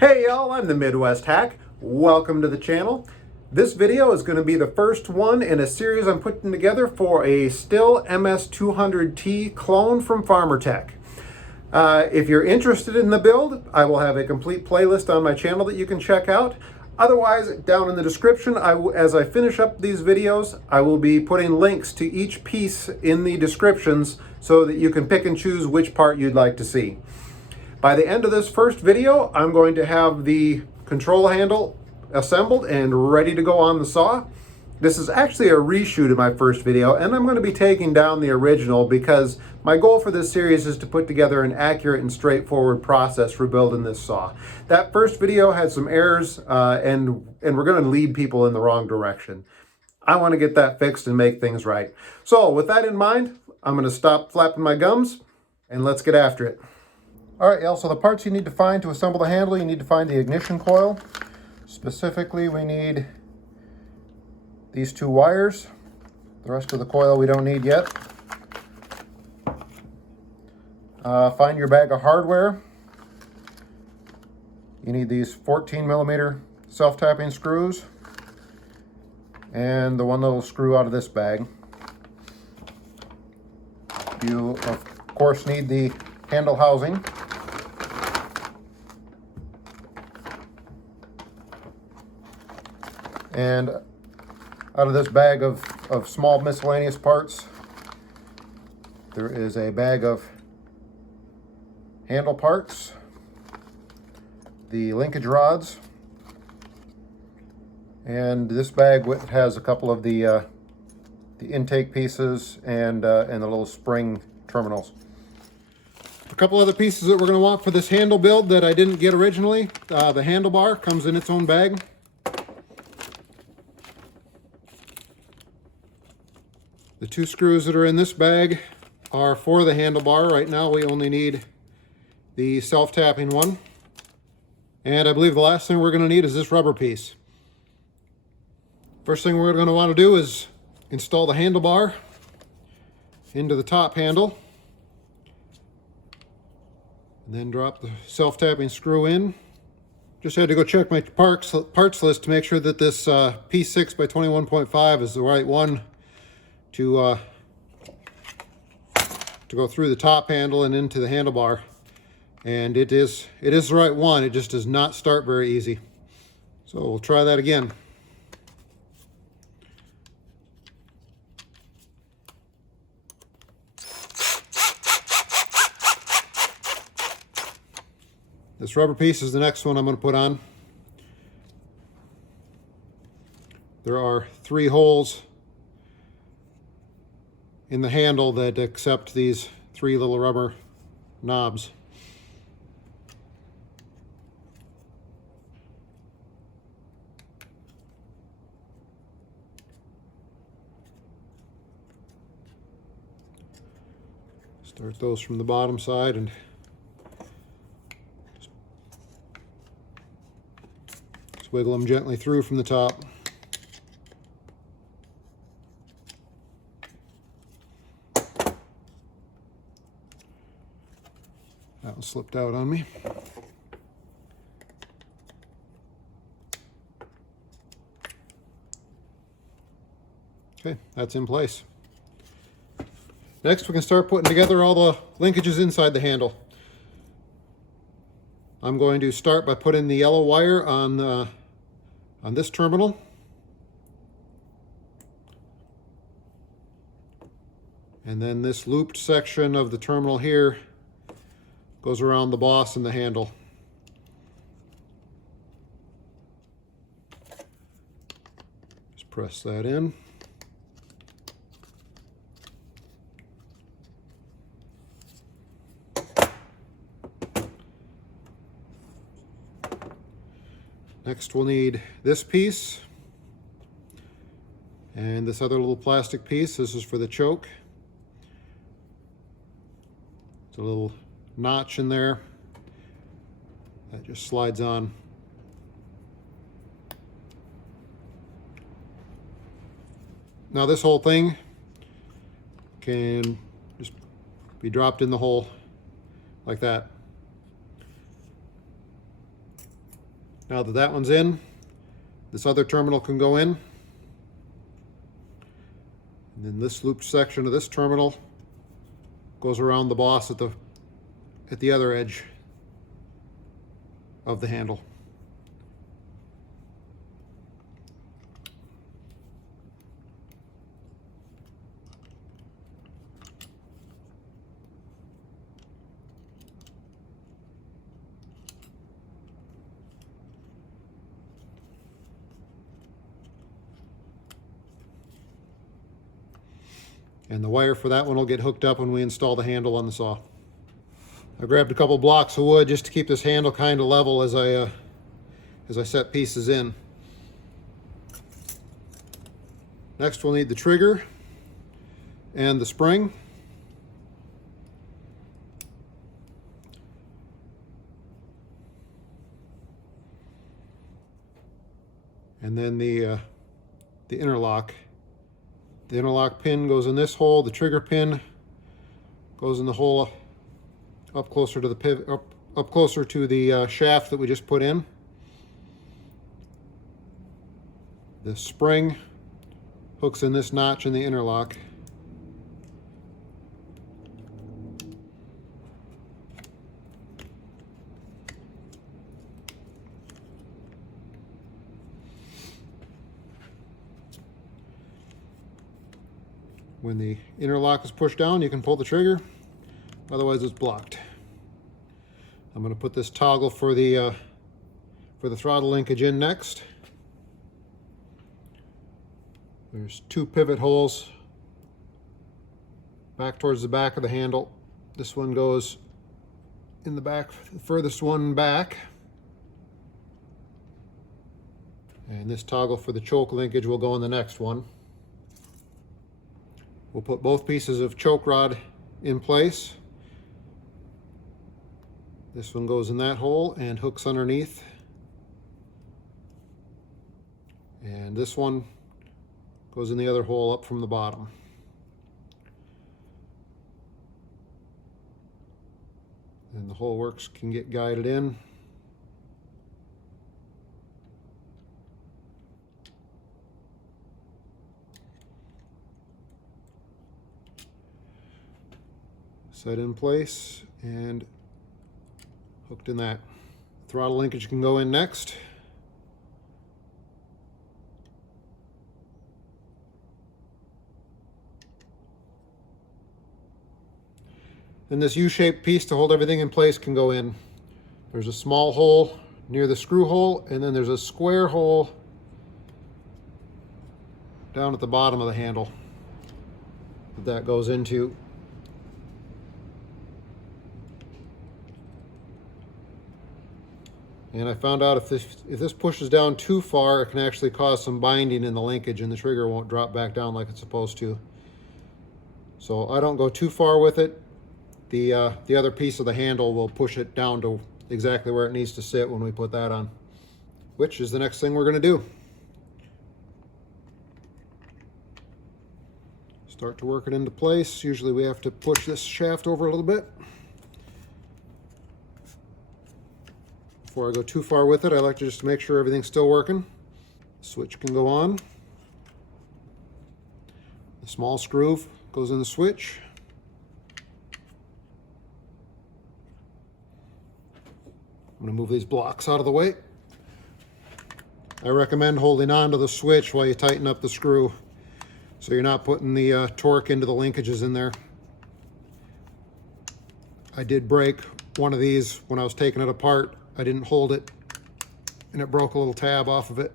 Hey y'all, I'm the Midwest Hack. Welcome to the channel. This video is going to be the first one in a series I'm putting together for a Stihl MS200T clone from Farmertec. If you're interested in the build, I will have a complete playlist on my channel that you can check out. Otherwise, down in the description, as I finish up these videos, I will be putting links to each piece in the descriptions so that you can pick and choose which part you'd like to see. By the end of this first video, I'm going to have the control handle assembled and ready to go on the saw. This is actually a reshoot of my first video, and I'm going to be taking down the original because my goal for this series is to put together an accurate and straightforward process for building this saw. That first video had some errors, and we're going to lead people in the wrong direction. I want to get that fixed and make things right. So with that in mind, I'm going to stop flapping my gums, and let's get after it. All right, y'all, so the parts you need to find to assemble the handle, you need to find the ignition coil. Specifically, we need these two wires. The rest of the coil we don't need yet. Find your bag of hardware. You need these 14mm self-tapping screws and the one little screw out of this bag. You, of course, need the handle housing. And out of this bag of small miscellaneous parts, there is a bag of handle parts, the linkage rods, and this bag has a couple of the intake pieces and the little spring terminals. A couple other pieces that we're going to want for this handle build that I didn't get originally. The handlebar comes in its own bag. The two screws that are in this bag are for the handlebar. Right now we only need the self-tapping one. And I believe the last thing we're going to need is this rubber piece. First thing we're going to want to do is install the handlebar into the top handle. And then drop the self-tapping screw in. Just had to go check my parts list to make sure that this P6 by 21.5 is the right one to go through the top handle and into the handlebar, and it is the right one. It just does not start very easy, so we'll try that again. This rubber piece is the next one I'm going to put on. There are 3 holes in the handle that accept these 3 little rubber knobs. Start those from the bottom side and just wiggle them gently through from the top. That one slipped out on me. Okay, that's in place. Next, we can start putting together all the linkages inside the handle. I'm going to start by putting the yellow wire on this terminal. And then this looped section of the terminal here goes around the boss and the handle. Just press that in. Next we'll need this piece and this other little plastic piece. This is for the choke. It's a little notch in there that just slides on. Now this whole thing can just be dropped in the hole like that. Now that that one's in, this other terminal can go in. And then this looped section of this terminal goes around the boss at the other edge of the handle. And the wire for that one will get hooked up when we install the handle on the saw. I grabbed a couple blocks of wood just to keep this handle kind of level as I set pieces in. Next we'll need the trigger and the spring. And then the interlock. The interlock pin goes in this hole. The trigger pin goes in the hole up closer to the pivot, up closer to the shaft that we just put in. The spring hooks in this notch in the interlock. When the interlock is pushed down, you can pull the trigger, otherwise it's blocked. I'm going to put this toggle for the throttle linkage in next. There's two pivot holes back towards the back of the handle. This one goes in the back, the furthest one back. And this toggle for the choke linkage will go in the next one. We'll put both pieces of choke rod in place. This one goes in that hole and hooks underneath. And this one goes in the other hole up from the bottom. And the whole works can get guided in. Set in place and hooked in that. Throttle linkage can go in next. Then this U-shaped piece to hold everything in place can go in. There's a small hole near the screw hole, and then there's a square hole down at the bottom of the handle that goes into. And I found out if this pushes down too far, it can actually cause some binding in the linkage and the trigger won't drop back down like it's supposed to. So I don't go too far with it. The other piece of the handle will push it down to exactly where it needs to sit when we put that on, which is the next thing we're going to do. Start to work it into place. Usually we have to push this shaft over a little bit. Before I go too far with it, I like to just make sure everything's still working. Switch can go on. The small screw goes in the switch. I'm going to move these blocks out of the way. I recommend holding on to the switch while you tighten up the screw so you're not putting the torque into the linkages in there. I did break one of these when I was taking it apart. I didn't hold it and it broke a little tab off of it.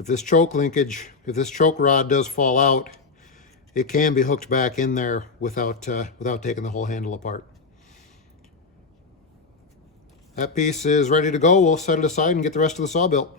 if this choke linkage, if this choke rod does fall out, it can be hooked back in there without taking the whole handle apart. That piece is ready to go. We'll set it aside and get the rest of the saw built.